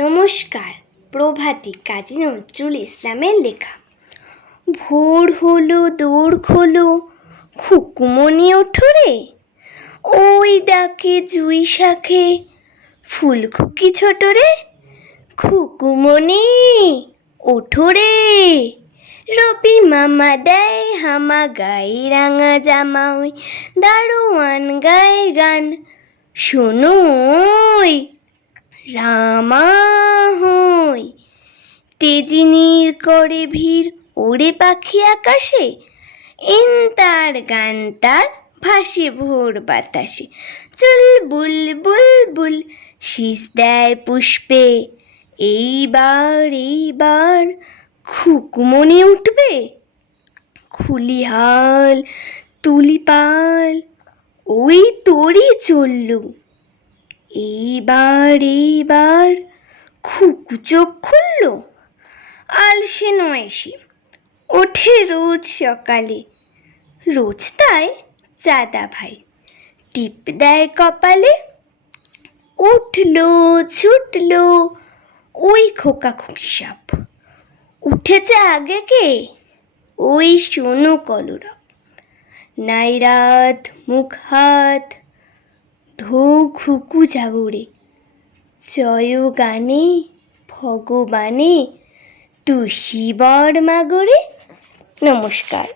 নমস্কার। প্রভাতী কাজী নজরুল ইসলামের লেখা। ভোর হলো দৌড় খোলো, খুকুমনি ওঠো রে, ওই ডাকে জুই শাখে ফুলখুকি ছোট রে, খুকুমনি ওঠো রে, রবি মামা দেয় হামা, গায়ে রাঙা জামা, ওই দারোয়ান গায়ে গান, শোনো ওই রামা হই, তেজিনীর করে ভিড়, ওরে পাখি আকাশে, এন তার গান তার ভাসে ভোর বাতাসে, চুল বুল বুল বুল শীষ দেয় পুষ্পে, এইবার খুকুমনি উঠবে, খুলিহাল তুলিপাল ওই তোরই চললু, এইবার খুকু চোখ খুলল, আলসে নয় সে, ওঠে রোজ সকালে, রোজ তাই চাঁদা ভাই টিপ দেয় কপালে, উঠলো ছুটলো ওই খোকা খুকি সাপ, উঠেছে আগে কে ওই শোনো কলরব, নাই রাত মুখ হাত ধৌ খুকু জাগরে, জয় গানে ভগবানে তুষি বর মাগরে। নমস্কার।